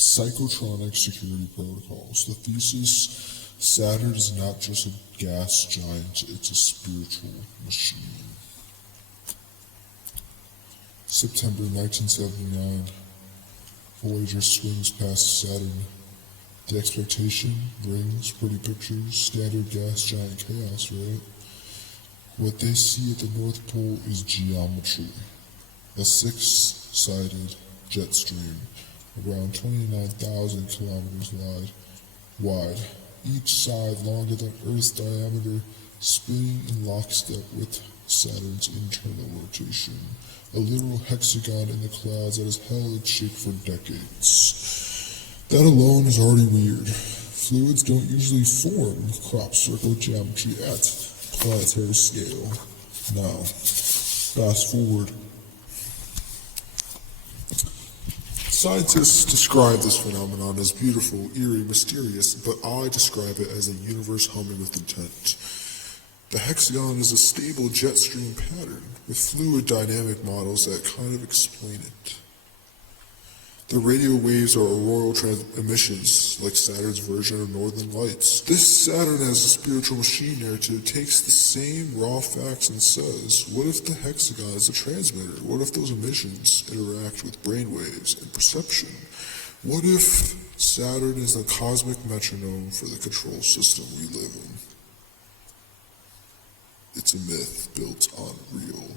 Psychotronic security protocols. The thesis: Saturn is not just a gas giant, it's a spiritual machine. September 1979. Voyager swings past Saturn. The expectation, rings, pretty pictures, standard gas giant chaos, right? What they see at the North Pole is geometry. A six-sided jet stream, around 29,000 kilometers wide, each side longer than Earth's diameter, spinning in lockstep with Saturn's internal rotation. A literal hexagon in the clouds that has held its shape for decades. That alone is already weird. Fluids don't usually form crop circle geometry at planetary scale. Now, fast forward. Scientists describe this phenomenon as beautiful, eerie, mysterious, but I describe it as a universe humming with intent. The hexagon is a stable jet stream pattern with fluid dynamic models that kind of explain it. The radio waves are auroral emissions, like Saturn's version of Northern Lights. This Saturn as a spiritual machine narrative takes the same raw facts and says, what if the hexagon is a transmitter? What if those emissions interact with brainwaves and perception? What if Saturn is the cosmic metronome for the control system we live in? It's a myth built on real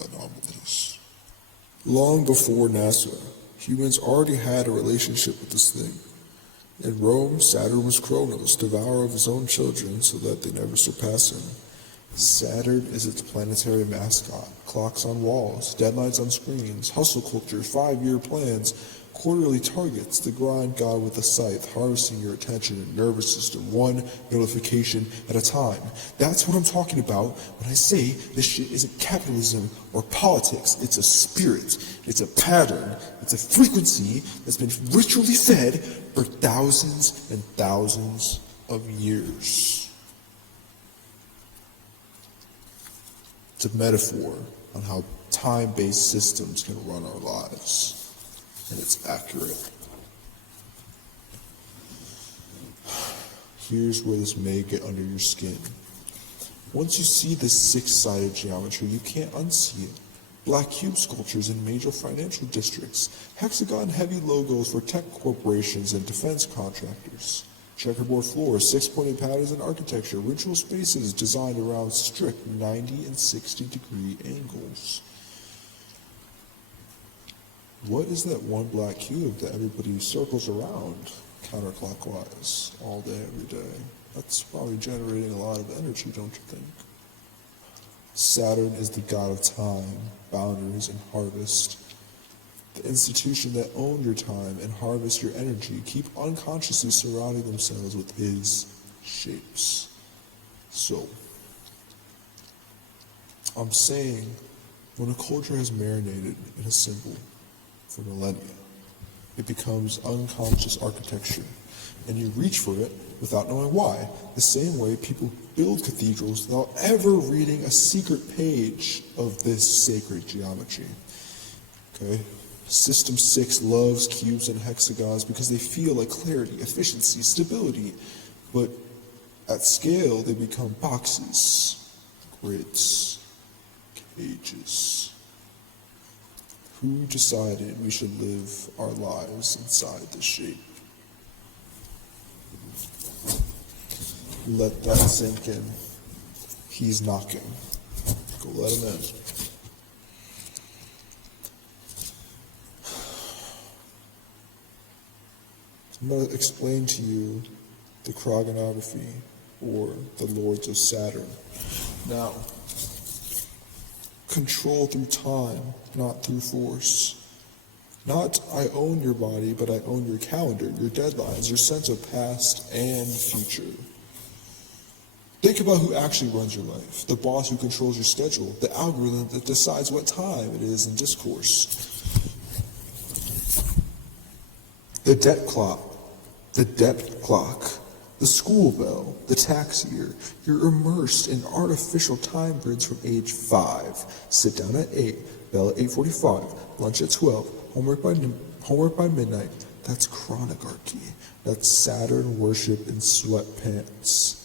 anomalies. Long before NASA, humans already had a relationship with this thing. In Rome, Saturn was Kronos, devourer of his own children so that they never surpass him. Saturn is its planetary mascot. Clocks on walls, deadlines on screens, hustle culture, 5-year plans, quarterly targets, the grind god with a scythe, harvesting your attention and nervous system, one notification at a time. That's what I'm talking about when I say this shit isn't capitalism or politics. It's a spirit, it's a pattern, it's a frequency that's been ritually fed for thousands and thousands of years. It's a metaphor on how time-based systems can run our lives. And it's accurate. Here's where this may get under your skin. Once you see this six-sided geometry, you can't unsee it. Black cube sculptures in major financial districts, hexagon-heavy logos for tech corporations and defense contractors, checkerboard floors, six-pointed patterns in architecture, ritual spaces designed around strict 90 and 60-degree angles. What is that one black cube that everybody circles around counterclockwise all day, every day? That's probably generating a lot of energy, don't you think? Saturn is the god of time, boundaries, and harvest. The institution that own your time and harvest your energy keep unconsciously surrounding themselves with his shapes. So, I'm saying when a culture has marinated in a symbol for millennia, it becomes unconscious architecture, and you reach for it without knowing why, the same way people build cathedrals without ever reading a secret page of this sacred geometry. Okay? System 6 loves cubes and hexagons because they feel like clarity, efficiency, stability, but at scale they become boxes, grids, cages. Who decided we should live our lives inside this shape? Let that sink in. He's knocking. Go let him in. I'm going to explain to you the chronography, or the Lords of Saturn. Now, control through time, not through force. Not I own your body, but I own your calendar, your deadlines, your sense of past and future. Think about who actually runs your life. The boss who controls your schedule, the algorithm that decides what time it is in discourse. The debt clock, the school bell, the tax year. You're immersed in artificial time grids from age 5. Sit down at 8, bell at 8:45, lunch at 12, homework by midnight, That's chronigarchy. That's Saturn worship in sweatpants.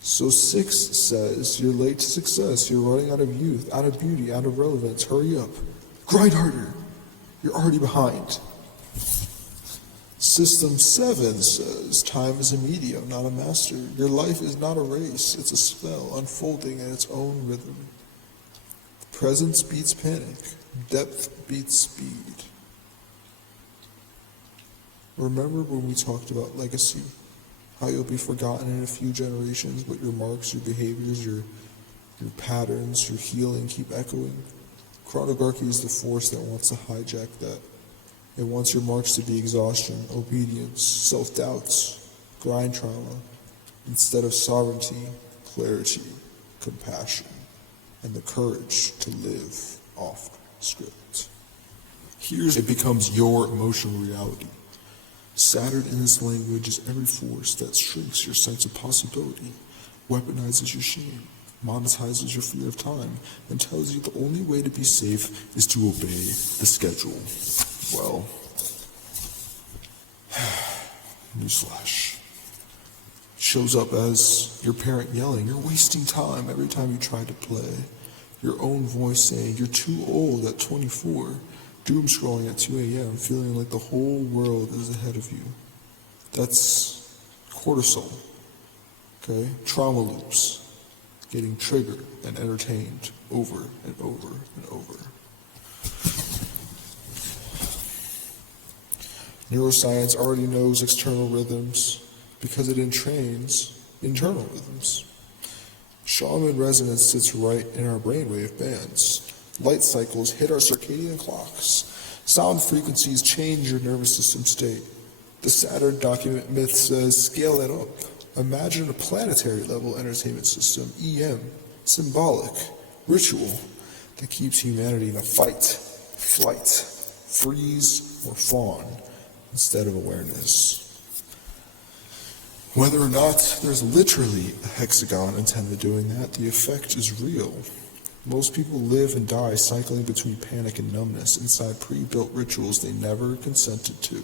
So 6 says, you're late to success, you're running out of youth, out of beauty, out of relevance, hurry up. Grind harder. You're already behind. System 7 says, time is a medium, not a master. Your life is not a race, it's a spell unfolding in its own rhythm. Presence beats panic, depth beats speed. Remember when we talked about legacy? How you'll be forgotten in a few generations, but your marks, your behaviors, your patterns, your healing keep echoing? Chronogarchy is the force that wants to hijack that. It wants your marks to be exhaustion, obedience, self-doubts, grind trauma, instead of sovereignty, clarity, compassion, and the courage to live off script. Here's it becomes your emotional reality. Saturn in this language is every force that shrinks your sense of possibility, weaponizes your shame, monetizes your fear of time, and tells you the only way to be safe is to obey the schedule. Well, newsflash. Shows up as your parent yelling, you're wasting time every time you try to play. Your own voice saying, you're too old at 24. Doom scrolling at 2 a.m., feeling like the whole world is ahead of you. That's cortisol, okay? Trauma loops, getting triggered and entertained over and over and over. Neuroscience already knows external rhythms because it entrains internal rhythms. Shaman resonance sits right in our brainwave bands. Light cycles hit our circadian clocks. Sound frequencies change your nervous system state. The Saturn document myth says, scale it up. Imagine a planetary level entertainment system, EM, symbolic, ritual, that keeps humanity in a fight, flight, freeze, or fawn, instead of awareness. Whether or not there's literally a hexagon intended doing that, the effect is real. Most people live and die cycling between panic and numbness inside pre-built rituals they never consented to.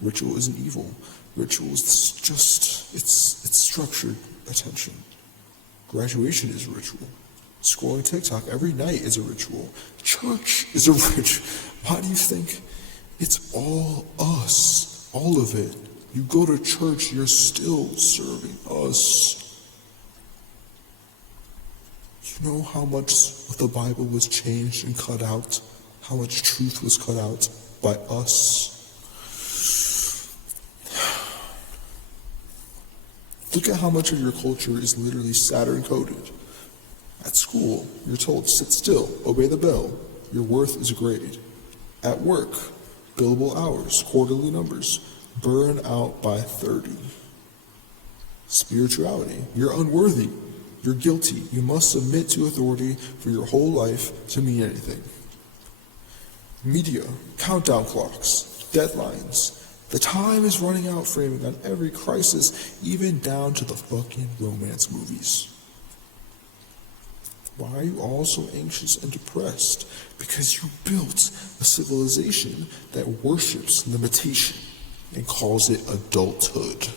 Ritual isn't evil. Ritual is just, it's structured attention. Graduation is a ritual. Scrolling TikTok every night is a ritual. Church is a ritual. Why do you think it's all us? All of it. You go to church, you're still serving us. You know how much of the Bible was changed and cut out? How much truth was cut out by us? Look at how much of your culture is literally Saturn coded. At school, you're told, sit still, obey the bell. Your worth is a grade. At work, billable hours, quarterly numbers, burn out by 30. Spirituality, you're unworthy. You're guilty. You must submit to authority for your whole life to mean anything. Media, countdown clocks, deadlines. The time is running out framing on every crisis, even down to the fucking romance movies. Why are you all so anxious and depressed? Because you built a civilization that worships limitation and calls it adulthood.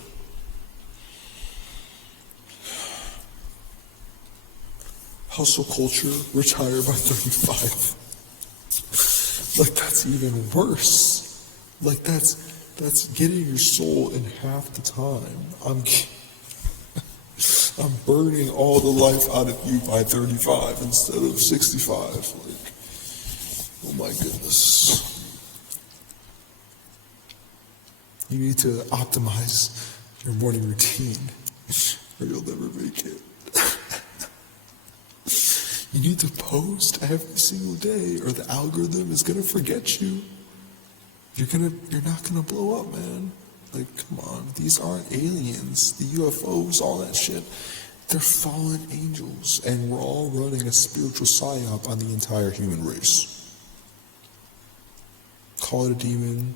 Hustle culture, retire by 35. Like that's even worse. Like that's getting your soul in half the time. I'm burning all the life out of you by 35 instead of 65. Like, oh my goodness. You need to optimize your morning routine or you'll never make it. You need to post every single day or the algorithm is gonna forget you. You're not gonna blow up, man. Like, come on, these aren't aliens, the UFOs, all that shit. They're fallen angels, and we're all running a spiritual psyop on the entire human race. Call it a demon,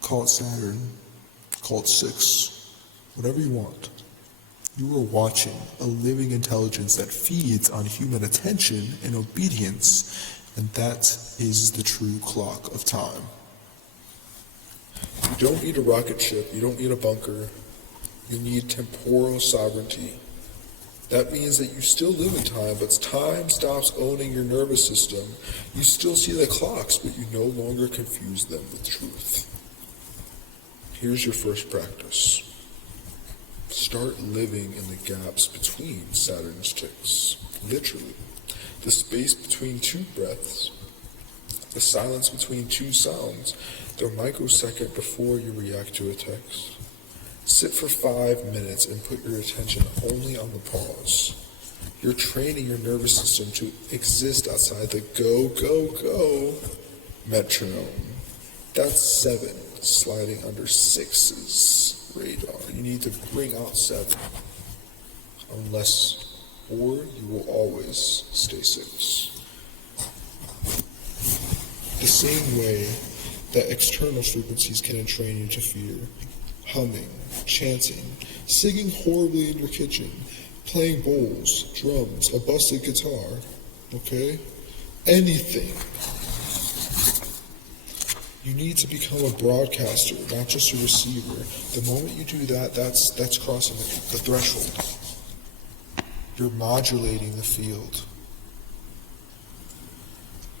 call it Saturn, call it 6, whatever you want. You are watching a living intelligence that feeds on human attention and obedience, and that is the true clock of time. You don't need a rocket ship, you don't need a bunker. You need temporal sovereignty. That means that you still live in time, but time stops owning your nervous system. You still see the clocks, but you no longer confuse them with truth. Here's your first practice. Start living in the gaps between Saturn's ticks. Literally. The space between two breaths. The silence between two sounds. The microsecond before you react to a text. Sit for 5 minutes and put your attention only on the pause. You're training your nervous system to exist outside the go, go, go metronome. That's 7 sliding under 6's radar. You need to bring out 7. Or you will always stay 6. The same way that external frequencies can entrain you to fear. Humming, chanting, singing horribly in your kitchen, playing bowls, drums, a busted guitar, okay? Anything. You need to become a broadcaster, not just a receiver. The moment you do that, that's crossing the threshold. You're modulating the field.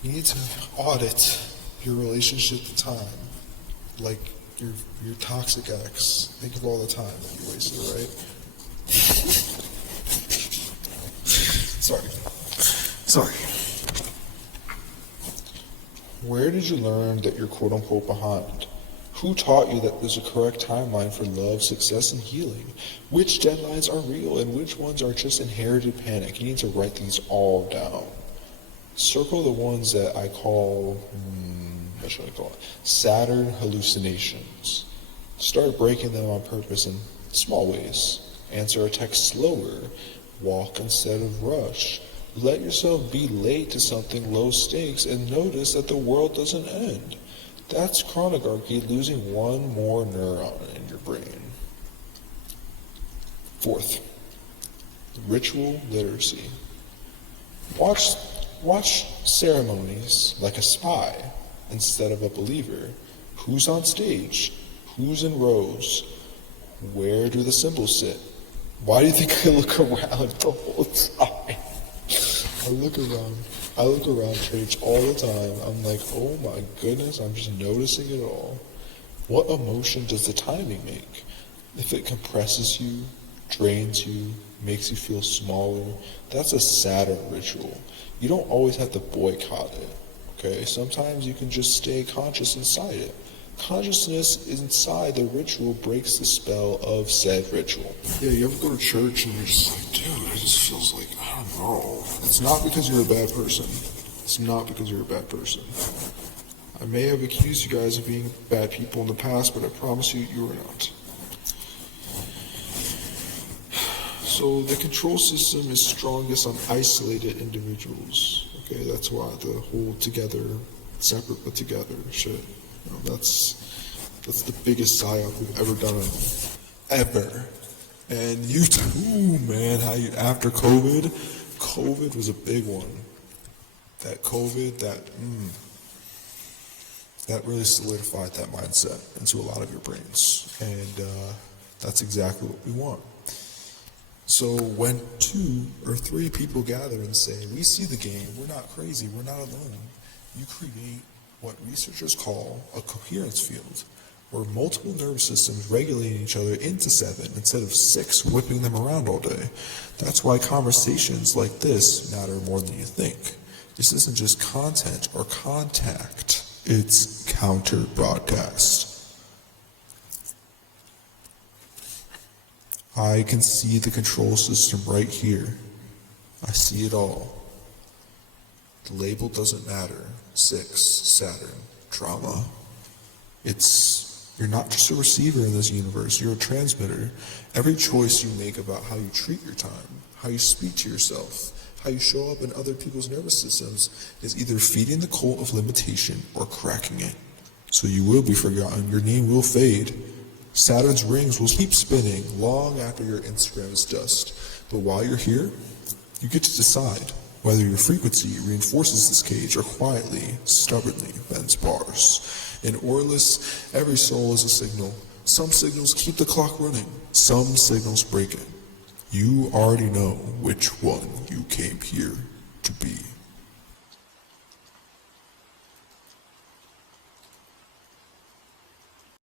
You need to audit your relationship to time, like your toxic ex. Think of all the time that you wasted, right? Sorry. Where did you learn that you're quote-unquote behind? Who taught you that there's a correct timeline for love, success, and healing? Which deadlines are real and which ones are just inherited panic? You need to write these all down. Circle the ones that I call, what should I call it? Saturn hallucinations. Start breaking them on purpose in small ways. Answer a text slower. Walk instead of rush. Let yourself be late to something low stakes and notice that the world doesn't end. That's chronarchy, losing one more neuron in your brain. 4th, ritual literacy. Watch ceremonies like a spy instead of a believer. Who's on stage? Who's in rows? Where do the symbols sit? Why do you think I look around the whole time? I look around church all the time. I'm like, oh my goodness, I'm just noticing it all. What emotion does the timing make? If it compresses you, drains you, makes you feel smaller, that's a Saturn ritual. You don't always have to boycott it, okay? Sometimes you can just stay conscious inside it. Consciousness inside the ritual breaks the spell of said ritual. Yeah, you ever go to church and you're just like, dude, it just feels like, I don't know. It's not because you're a bad person. It's not because you're a bad person. I may have accused you guys of being bad people in the past, but I promise you, you are not. So the control system is strongest on isolated individuals. Okay, that's why the whole together, separate but together shit. That's the biggest psyop we've ever done, ever. And you too, man. After COVID was a big one. That COVID, that really solidified that mindset into a lot of your brains, and that's exactly what we want. So when 2 or 3 people gather and say, we see the game, we're not crazy, we're not alone, you create what researchers call a coherence field, where multiple nervous systems regulating each other into 7 instead of 6 whipping them around all day. That's why conversations like this matter more than you think. This isn't just content or contact, it's counter-broadcast. I can see the control system right here. I see it all. The label doesn't matter. 6, Saturn, drama. You're not just a receiver in this universe, you're a transmitter. Every choice you make about how you treat your time, how you speak to yourself, how you show up in other people's nervous systems is either feeding the cult of limitation or cracking it. So you will be forgotten, your name will fade. Saturn's rings will keep spinning long after your Instagram is dust. But while you're here, you get to decide whether your frequency reinforces this cage or quietly, stubbornly bends bars. In Auralis, every soul is a signal. Some signals keep the clock running, some signals break it. You already know which one you came here